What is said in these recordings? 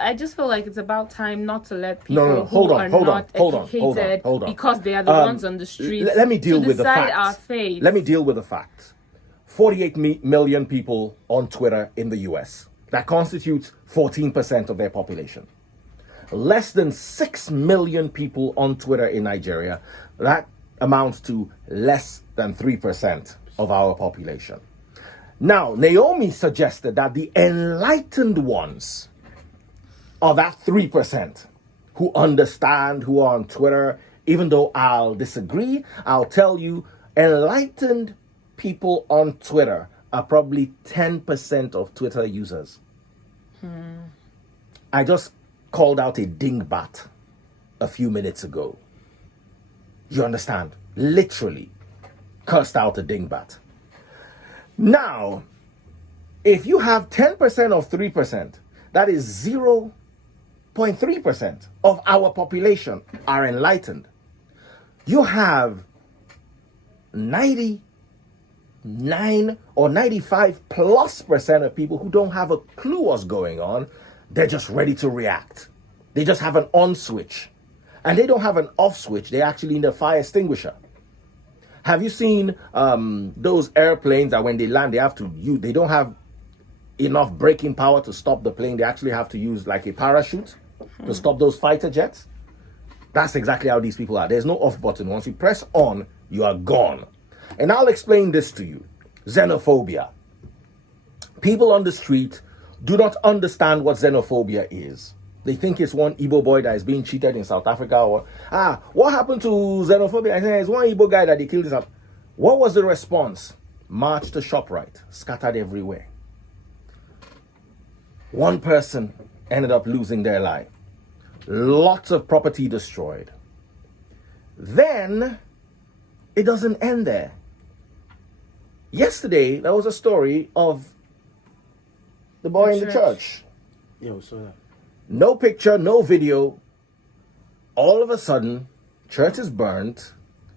I just feel like it's about time not to let people No, hold on, hold on, educated because they are the ones on the streets. Let me deal with the decide facts. our fate. Let me deal with the facts. 48 million people on Twitter in the US. That constitutes 14% of their population. Less than 6 million people on Twitter in Nigeria. That amounts to less than 3% of our population. Now, Naomi suggested that the enlightened ones are that 3% who understand, who are on Twitter. Even though I'll disagree, I'll tell you, enlightened people on Twitter are probably 10% of Twitter users. I just called out a dingbat a few minutes ago. You understand? Literally cursed out a dingbat. Now, if you have 10% of 3%, that is 0.3% of our population are enlightened. You have 99 or 95+% of people who don't have a clue what's going on. They're just ready to react. They just have an on switch. And they don't have an off switch. They actually need a fire extinguisher. Have you seen those airplanes that when they land, they don't have enough braking power to stop the plane. They actually have to use like a parachute to stop those fighter jets. That's exactly how these people are. There's no off button. Once you press on, you are gone. And I'll explain this to you. Xenophobia. People on the street do not understand what xenophobia is. They think it's one Igbo boy that is being cheated in South Africa, or what happened to xenophobia? I say it's one Igbo guy that they killed in South. What was the response? March to ShopRite, scattered everywhere. One person ended up losing their life. Lots of property destroyed. Then it doesn't end there. Yesterday there was a story of the boy in the church. Yeah, so that. No picture, no video. All of a sudden, church is burnt.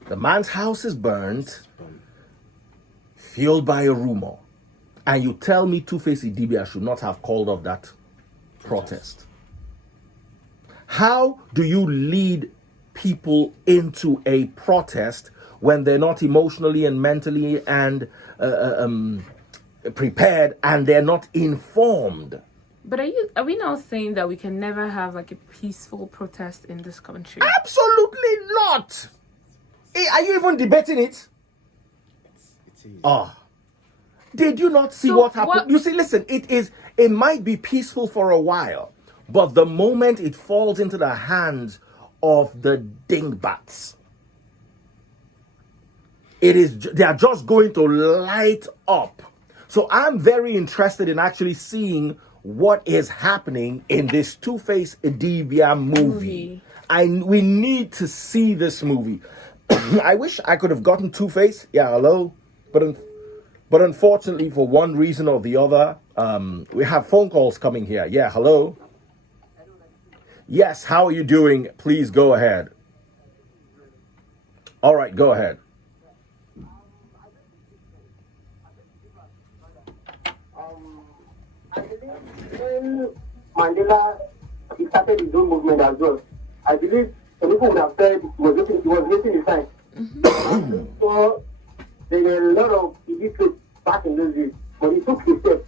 The man's house is burnt. Fueled by a rumor. And you tell me Two-Face IDIBIA should not have called off that protest. How do you lead people into a protest when they're not emotionally and mentally and prepared, and they're not informed? But are we now saying that we can never have like a peaceful protest in this country? Absolutely not. Are you even debating it? Did you not see what happened? You see, listen, it might be peaceful for a while, but the moment it falls into the hands of the dingbats, they are just going to light up. So I'm very interested in actually seeing what is happening in this Two-Face IDIBIA movie. We need to see this movie. I wish I could have gotten Two-Face. Yeah, hello. But unfortunately, for one reason or the other, we have phone calls coming here. Yeah, hello. Yes, how are you doing? Please go ahead. All right, go ahead. When Mandela started his own movement as well, I believe some people would have said he was wasting his time. So there were a lot of illiterates back in those days, but he took his step.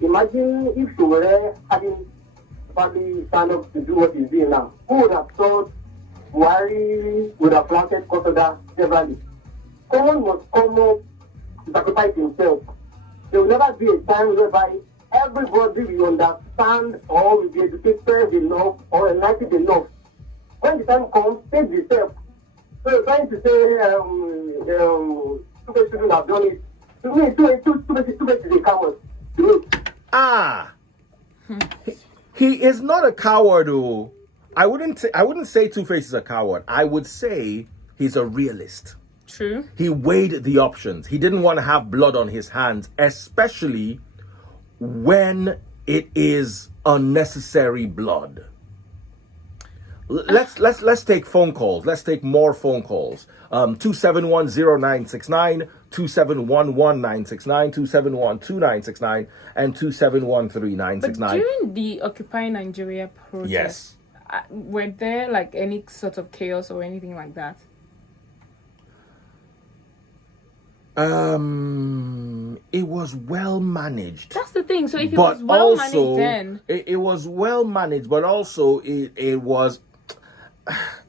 Imagine if Sowore hadn't probably stand up to do what he's doing now. Who would have thought Buhari would have planted Kosoda severally? Someone must come up to sacrifice himself. There will never be a time whereby everybody will understand or will be educated enough or enlightened enough. When the time comes, take the step. So you're trying to say Two-Face shouldn't have done it. To me, Two-Face is a coward. He is not a coward, though. I wouldn't say Two-Face is a coward. I would say he's a realist. True. He weighed the options. He didn't want to have blood on his hands, especially when it is unnecessary blood. Let's take phone calls. Let's take more phone calls. 2710969, 2711969, 2712969, and 2713969. But during the Occupy Nigeria protest, Yes. Were there like any sort of chaos or anything like that? It was well managed. That's the thing. So if it But was well also, managed, then it was well managed, but also it was.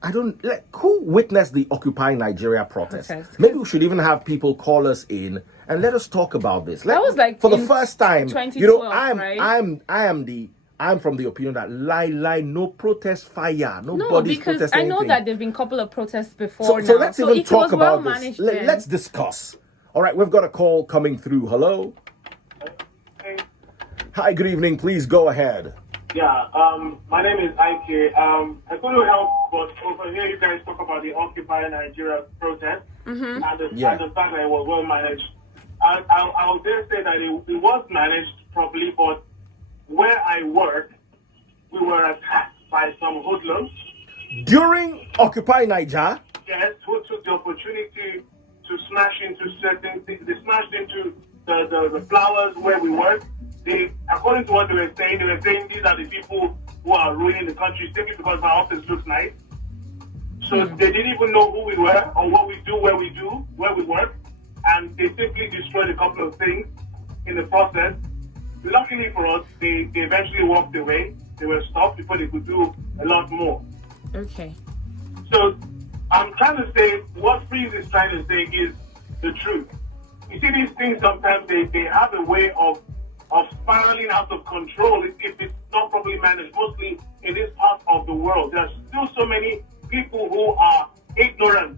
I don't like who witnessed the Occupy Nigeria protest. Maybe we should even have people call us in and let us talk about this. That was like for the in first time. 2012, right? I'm from the opinion that no protest fire. no, Nobody's because protesting I know anything. that there've been a couple of protests before So now. let's So even if it was talk about well this. managed, then Let's discuss. All right, we've got a call coming through. Hello. Hi, good evening. Please go ahead. Yeah, my name is Ike. I couldn't help but overhear you guys talk about the Occupy Nigeria protest and the fact that it was well managed. I would dare say that it was managed properly, but where I work, we were attacked by some hoodlums. During Occupy Nigeria? Yes, who took the opportunity to smash into certain things. They smashed into the flowers where we work. According to what they were saying these are the people who are ruining the country simply because our office looks nice. So they didn't even know who we were or what we do, where we work, and they simply destroyed a couple of things in the process. Luckily for us, they eventually walked away. They were stopped before they could do a lot more. okay. So I'm trying to say what Freeze is trying to say is the truth. You see, these things sometimes they have a way of spiraling out of control if it's not properly managed, mostly in this part of the world. There are still so many people who are ignorant,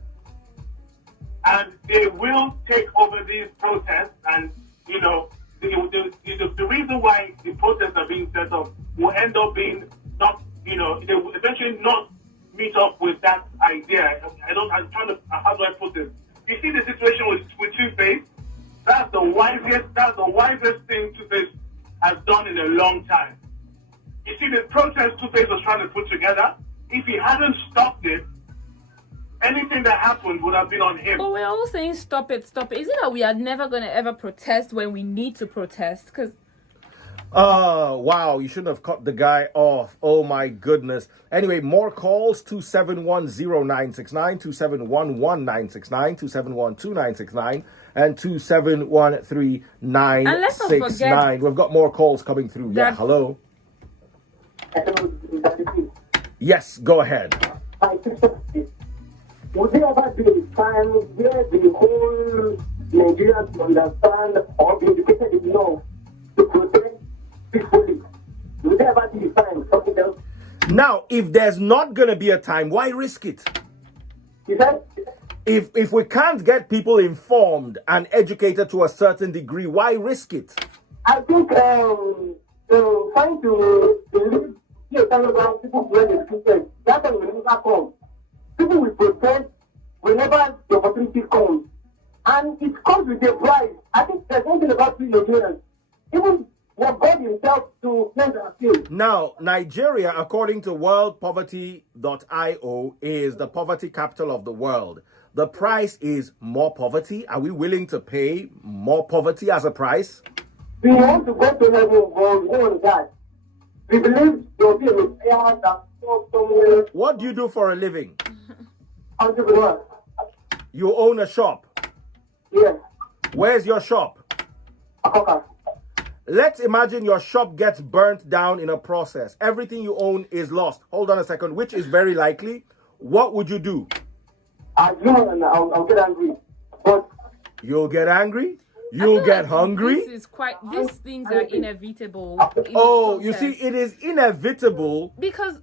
and they will take over these protests. And, you know, the reason why the protests are being set up will end up being not, you know, they will eventually not meet up with that idea. How do I put this? You see the situation with Two-Face? That's the wisest thing Two-Face has done in a long time. You see, the protest Two-Face was trying to put together, if he hadn't stopped it, anything that happened would have been on him. But we're all saying stop it. Is it that we are never going to ever protest when we need to protest? Because wow, you shouldn't have cut the guy off. Oh my goodness. Anyway, more calls, 2710969, 2711969, 2712969, and 2713969. We've got more calls coming through. Yeah, hello. Yes, go ahead. Would there ever be a time where the whole Nigerians understand or be educated enough to protest peacefully? Would there ever be a time something else? Now, if there's not going to be a time, why risk it? You said? If we can't get people informed and educated to a certain degree, why risk it? I think trying to believe about people who are educated, that time will never come. People will protest whenever the opportunity comes. And it comes with a price. I think there's one thing about being Nigerians. Even what God himself to cleanse our sins. Now, Nigeria, according to worldpoverty.io, is the poverty capital of the world. The price is more poverty. Are we willing to pay more poverty as a price? We want to go to level of God, on that. We believe there will be a Messiah that somewhere. What do you do for a living? Entrepreneur. You own a shop. Yes. Where's your shop? Akoka. Let's imagine your shop gets burnt down in a process. Everything you own is lost. Hold on a second, which is very likely. What would you do? I'll get angry. But you'll get angry? You'll get hungry? These things are inevitable. Oh, you see, it is inevitable. Because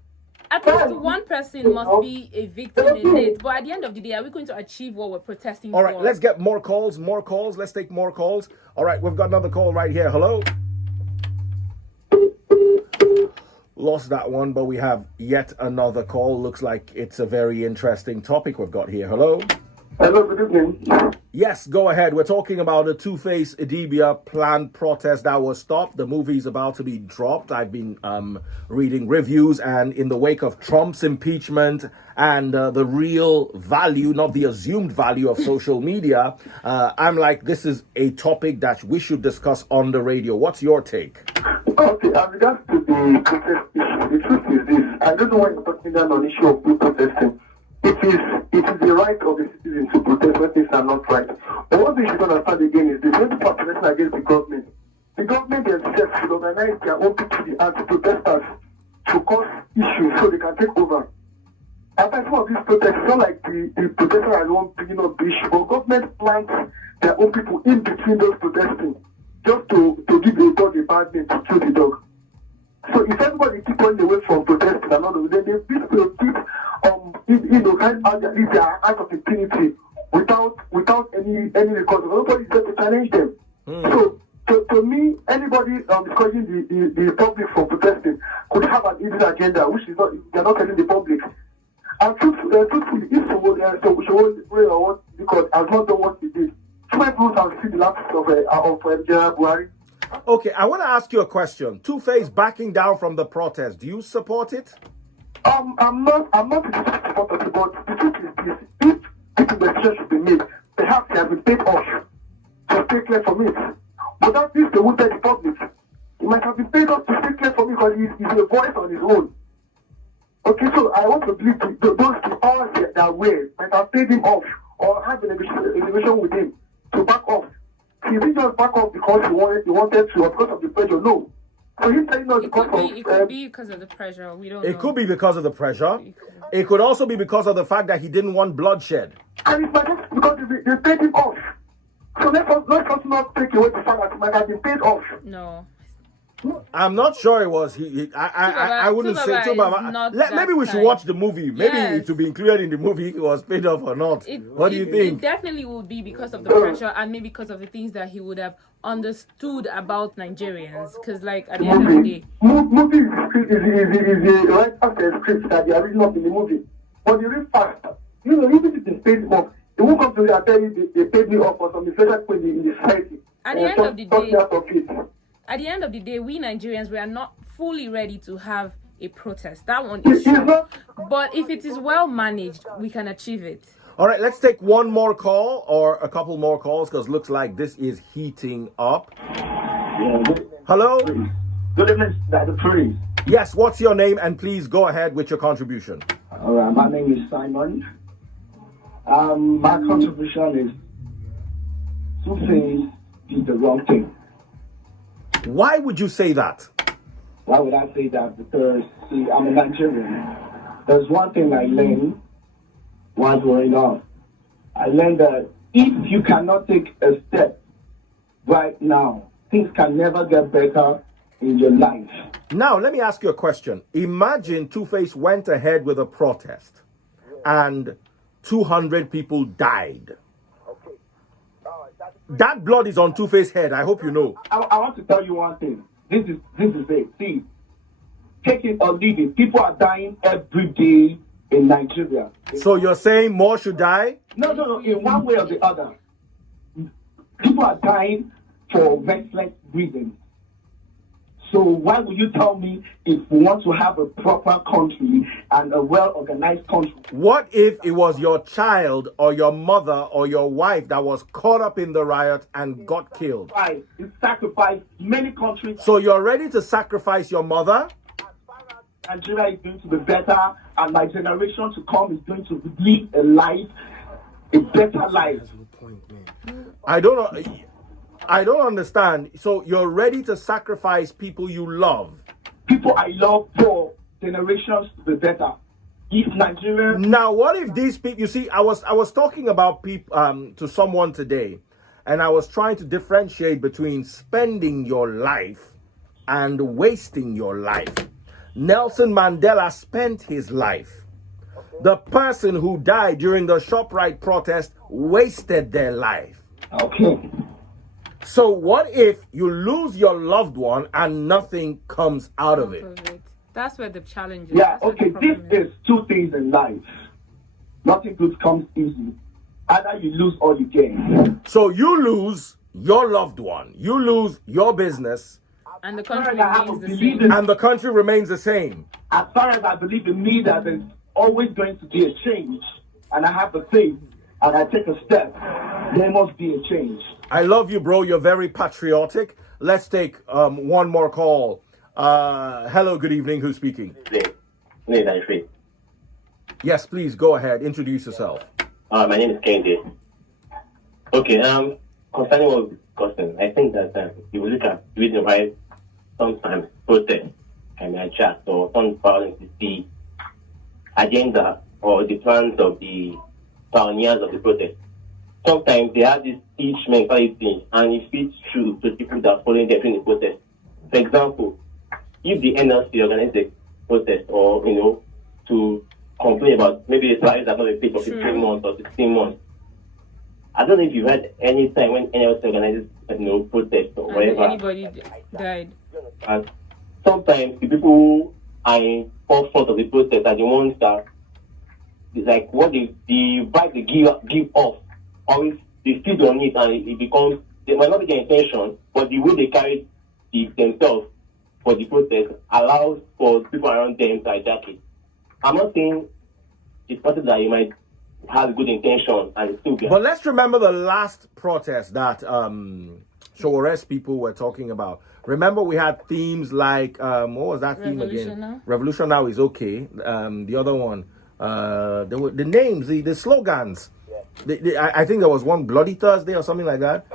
at least one person must be a victim in it. But at the end of the day, are we going to achieve what we're protesting for? All right, let's get more calls. Let's take more calls. All right, we've got another call right here. Hello? Lost that one, but we have yet another call. Looks like it's a very interesting topic we've got here. Hello? Hello, good evening. Yes, go ahead. We're talking about the Two-Face IDIBIA planned protest that was stopped. The movie is about to be dropped. I've been reading reviews, and in the wake of Trump's impeachment and the real value, not the assumed value of social media, I'm like, this is a topic that we should discuss on the radio. What's your take? Okay, as regards to the protest issue, the truth is this. I don't know why you're talking down on the issue of people protesting. It is the right of the citizens to protest when things are not right. But what they should understand again is this: when people are protesting against the government themselves should organize their own people, the anti-protesters, to cause issues so they can take over. After some of these protests, it's not like the protesters are the one picking up the issue, but government plants their own people in between those protesting just to give a dog a bad name, to kill the dog. So if everybody keep running away from protesting and all of then they will keep kind of their act of impunity without any recourse. Nobody's there to challenge them. So to me, anybody discouraging the public from protesting could have an evil agenda, which is not they're not telling the public. And truthfully, if Showore because has not done what he did, so many people have seen the lapse of General Buhari. Okay, I want to ask you a question. Two-Face backing down from the protest. Do you support it? I'm not a supporter of it, but the truth is this: if investigation should be made, perhaps they have been paid off to stay clear from it. But that means they won't tell the public. He might have been paid off to stay clear from it because he's a voice on his own. Okay, so I want to believe those powers that way might have paid him off or have an negotiation with him to back off. He didn't just back off because he wanted to or because of the pressure. No. So he's telling us It could be because of the pressure. We don't know. It could be because of the pressure. It could also be because of the fact that he didn't want bloodshed. And it's not just because they paid him off. So let us not take away the fact that he might have been paid off. No. I'm not sure it was. I wouldn't say too bad. Maybe we should watch the movie. Maybe it will be included in the movie if he was paid off or not. What do you think? It definitely would be because of the pressure and maybe because of the things that he would have understood about Nigerians. Because, like, at the end of the day, movie is right after a script that they are reading up in the movie. But you read fast. You know, even if it's paid off, they won't come to you and tell you they paid me off for some inflation in the society. At the end of the day. At the end of the day, we Nigerians, we are not fully ready to have a protest. That one is sure. But if it is well managed, we can achieve it. All right, let's take one more call or a couple more calls because looks like this is heating up. Yeah, Hello? good evening, Dr. Prince. Yes, what's your name? And please go ahead with your contribution. All right, my name is Simon. My contribution is Two-Face did the wrong thing. Why would you say that? Why would I say that? Because, see, I'm a Nigerian. There's one thing I learned while growing up. I learned that if you cannot take a step right now, things can never get better in your life. Now, let me ask you a question. Imagine Two-Face went ahead with a protest and 200 people died. That blood is on Two-Face's head. I hope you know. I want to tell you one thing. This is it. See, take it or leave it. People are dying every day in Nigeria. So you're saying more should die? No. In one way or the other, people are dying for restless reasons. So why would you tell me if we want to have a proper country and a well-organized country? What if it was your child or your mother or your wife that was caught up in the riot and got killed? It sacrificed many countries. So you're ready to sacrifice your mother? Nigeria is going to be better, and my generation to come is going to live a better life. I don't understand. So you're ready to sacrifice people you love? People I love for generations to be better. If Nigeria. Now, what if these people? You see, I was talking about people to someone today, and I was trying to differentiate between spending your life and wasting your life. Nelson Mandela spent his life. The person who died during the ShopRite protest wasted their life. Okay. So what if you lose your loved one and nothing comes out of it? That's where the challenge is. Yeah, okay. This is two things in life. Nothing good comes easy. Either you lose or you gain. So you lose your loved one, you lose your business, And the As far country as I have remains a the belief same. in, and the country remains the same. as far as I believe in me that there's always going to be a change, and I have the faith, and I take a step, there must be a change. I love you, bro. You're very patriotic. Let's take one more call. Hello, good evening. Who's speaking? Yes, please go ahead. Introduce yourself. My name is Kendi. Okay, concerning what we're discussing, I think that if you look at the reason why sometimes protest can be hijacked or some violence is the agenda or the plans of the pioneers of the protest. Sometimes they have this teach mentality and it fits true to people that are following them in the protest. For example, if the NLC organizes a protest or, to complain about maybe the salaries are not been paid for 15 months or 16 months, I don't know if you've had any time when NLC organizes, protest or whatever. Anybody died. And sometimes the people who are in forefront of the protest are the ones that, like, what the vibe they give off, always they feed on it, and it becomes, it might not be their intention, but the way they carry themselves for the protest allows for people around them to hijack it. I'm not saying it's possible that you might have good intention and still be. But let's remember the last protest that Showores people were talking about. Remember, we had themes like what was that theme Revolution again? Now? Revolution Now is okay. The other one, there were the names, the slogans. I think there was one Bloody Thursday or something like that.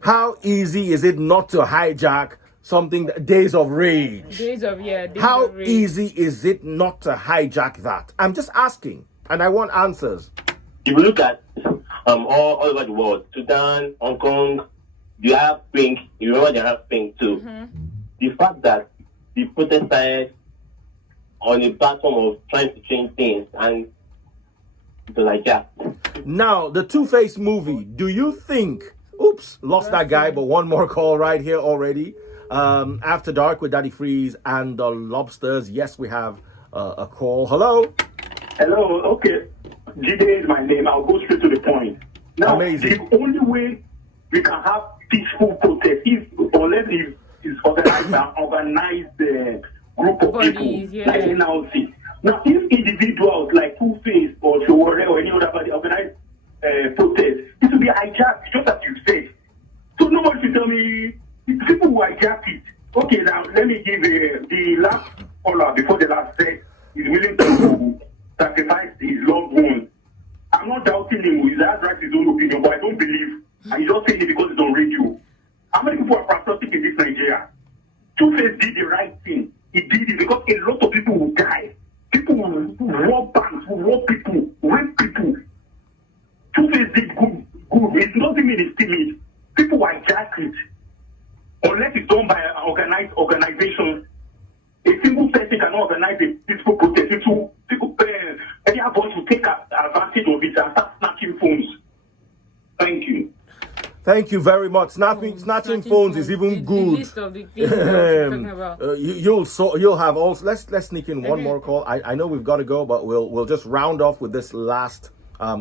How easy is it not to hijack something? Days of Rage. Days of How rage. easy is it not to hijack that? I'm just asking, and I want answers. If you look at all over the world, Sudan, Hong Kong, the Arab Spring, you remember the Arab Spring too. The fact that the protest started on a platform of trying to change things and it was like that. Now, the Two-Face movie, do you think... Oops, lost that guy, but one more call right here already. After Dark with Daddy Freeze and the Lobsters. Yes, we have a call. Hello? Hello, okay. Jide is my name. I'll go straight to the point. Now, Amazing. the only way we can have peaceful protest is unless it's organized group of Bodies, people like NLC. Now, if individuals like Two-Face or Showore or any other body organize protest, it will be hijacked, just as you said. So nobody should tell me people will hijack it. Okay, now let me give the last caller before the last said is willing to sacrifice his loved one. I'm not doubting him. He has right to his own opinion, but I don't believe. And he's just saying it because it's on radio. How many people are patriotic in this Nigeria? Two-Face did the right thing. He did it because a lot of people will die. People will rob banks, will rob people, rape people. Two-Face did good. It doesn't mean it's timid. People hijack it. Unless it's done by an organized organization. A single person cannot organize a peaceful protest. Any voice will take advantage of it and start snatching phones. Thank you. Thank you very much. Snatching phones is even good. The list of the things we're talking about. You'll have also. Let's sneak in one more call. I know we've got to go, but we'll just round off with this last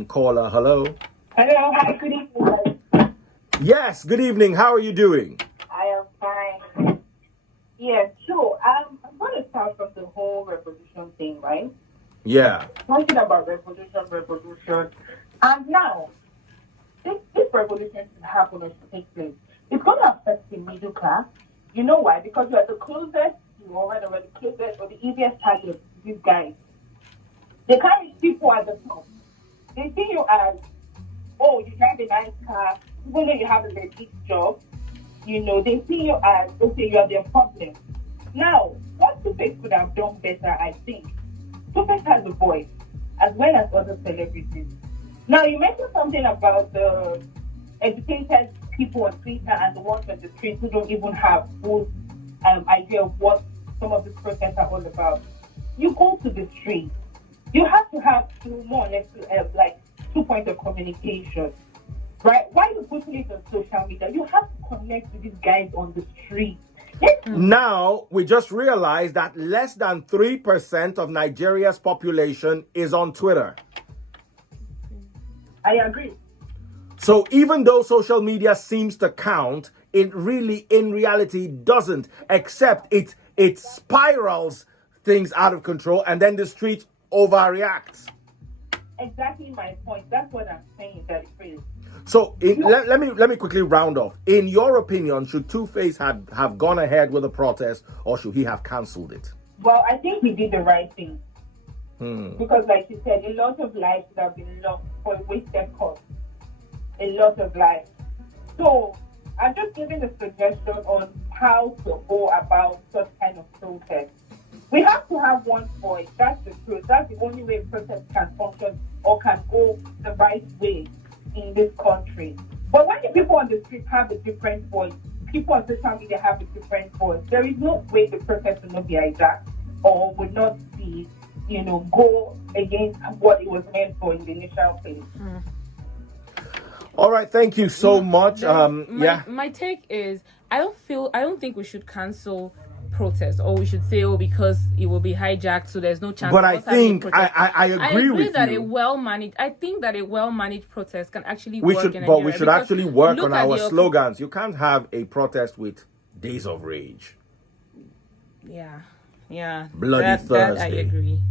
caller. Hello. Hello, hi, good evening. Yes, good evening. How are you doing? I am fine. Yeah, sure. I'm going to start from the whole revolution thing, right? Yeah. Talking about revolution. And now, this revolution should happen or should take place. It's going to affect the middle class. You know why? Because we're the closest, we're the closest or the easiest target to these guys. They can't reach people at the top. They see you as, oh, you drive a nice car, even though you have a legit job. They see you as, okay, you are their problem. Now, what Two-Face could have done better, I think. Two-Face has a voice, as well as other celebrities. Now, you mentioned something about the educated people on Twitter and the ones on the streets who don't even have full idea of what some of the protests are all about. You go to the street, you have to have more or less like 2 points of communication, right? Why you putting it on social media? You have to connect with these guys on the street. Now, we just realized that less than 3% of Nigeria's population is on Twitter. I agree. So even though social media seems to count, it really, in reality, doesn't, except it spirals things out of control and then the street overreacts. Exactly my point. That's what I'm saying, that it is. So let me quickly round off. In your opinion, should Two-Face have gone ahead with the protest, or should he have cancelled it? Well, I think he did the right thing. Because like you said, a lot of lives have been lost for a wasted cause. A lot of lives. So I'm just giving a suggestion on how to go about such kind of protest. We have to have one voice. That's the truth. That's the only way protest can function or can go the right way in this country. But when the people on the street have a different voice, people on social media have a different voice, there is no way the protest will not be hijacked or will not be, go against what it was meant for in the initial phase. All right, thank you so much. My take is I don't think we should cancel protest, or we should say, because it will be hijacked, so there's no chance. But I think I agree with that you. I think that a well-managed protest can actually we work should, in but Nigeria, we should actually work on our slogans. You can't have a protest with days of rage. Yeah. Bloody Thursday. That I agree.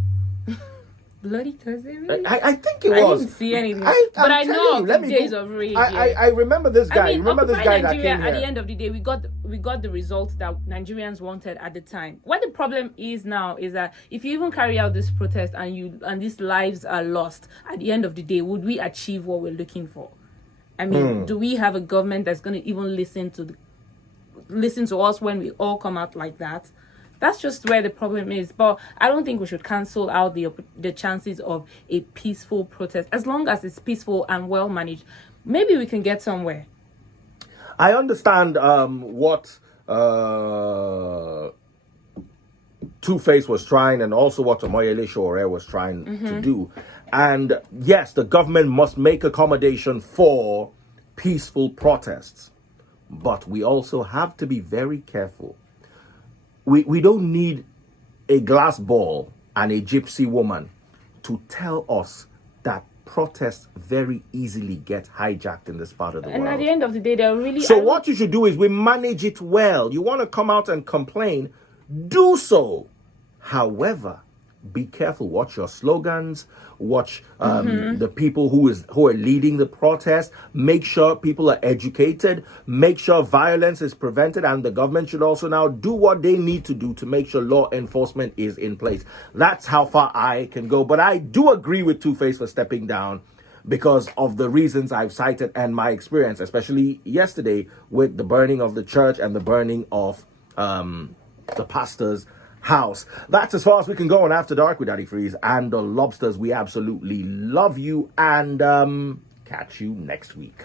Bloody Thursday, really? I think it was. I didn't see anything. But I know of the days of rage. I remember this guy. Remember this guy Nigeria, that came at here. the end of the day, we got the results that Nigerians wanted at the time. What the problem is now is that if you even carry out this protest and these lives are lost, at the end of the day, would we achieve what we're looking for? I mean, do we have a government that's going to even listen to us when we all come out like that? That's just where the problem is. But I don't think we should cancel out the chances of a peaceful protest. As long as it's peaceful and well managed, maybe we can get somewhere. I understand what Two-Face was trying, and also what Omoyele Sowore was trying to do. And yes, the government must make accommodation for peaceful protests. But we also have to be very careful. We don't need a glass ball and a gypsy woman to tell us that protests very easily get hijacked in this part of the world. And at the end of the day, they're really... So what you should do is we manage it well. You want to come out and complain, do so. However, be careful. Watch your slogans. Watch the people who are leading the protest. Make sure people are educated. Make sure violence is prevented. And the government should also now do what they need to do to make sure law enforcement is in place. That's how far I can go. But I do agree with Two-Face for stepping down because of the reasons I've cited and my experience, especially yesterday with the burning of the church and the burning of the pastor's house. That's as far as we can go on After Dark with Daddy Freeze and the Lobsters. We absolutely love you, and catch you next week.